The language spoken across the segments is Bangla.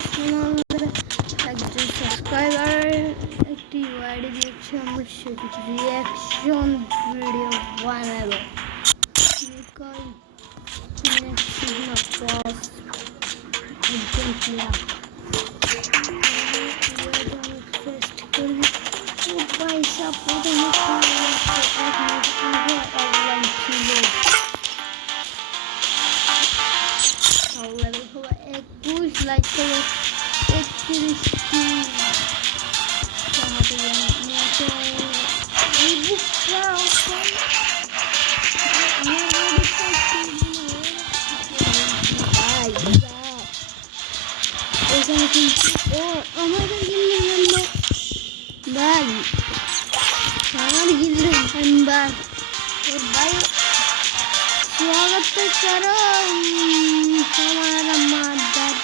আমাদের একজন সাবস্ক্রাইবার একটি ওয়ার্ডে দিয়েছে, আমরা সেটি রিয়াকশন ভিডিও বানাবো। একজন প্লেয়ার পয়সা প্রথমে অনলাইন ছিল, লেভেল হলো 21, লাইক করো 31টি। আমাদের গিল্ডের মেম্বার ভাই, আমার গিল্ডের মেম্বার ওর ভাই स्वागत करो हमारा मादर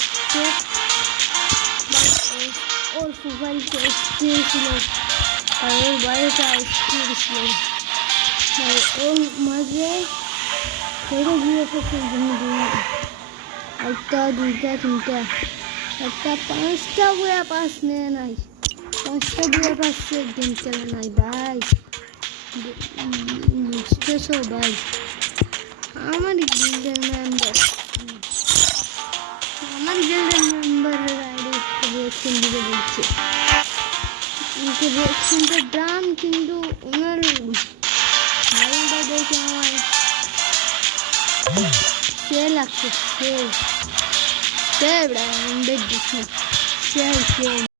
और फुफाई को एक्सपीरियंस लो और भाई का एक्सपीरियंस लो भाई और मजे थोड़े भी पसंद नहीं একটা দুইটা তিনটা একটা পাঁচটা বুয়া পাস নেয় নাই, পাঁচটা বুয়া পাচ্ছে গেম খেলে নাই ভাই, বুঝতেছো ভাই? আমার গিল্ডের মেম্বার রিয়াকশন দিতে বলছে, রিয়াকশনটা দাম, কিন্তু ওনার ভাইটা দেখে আমার সে লাগছে, সে সে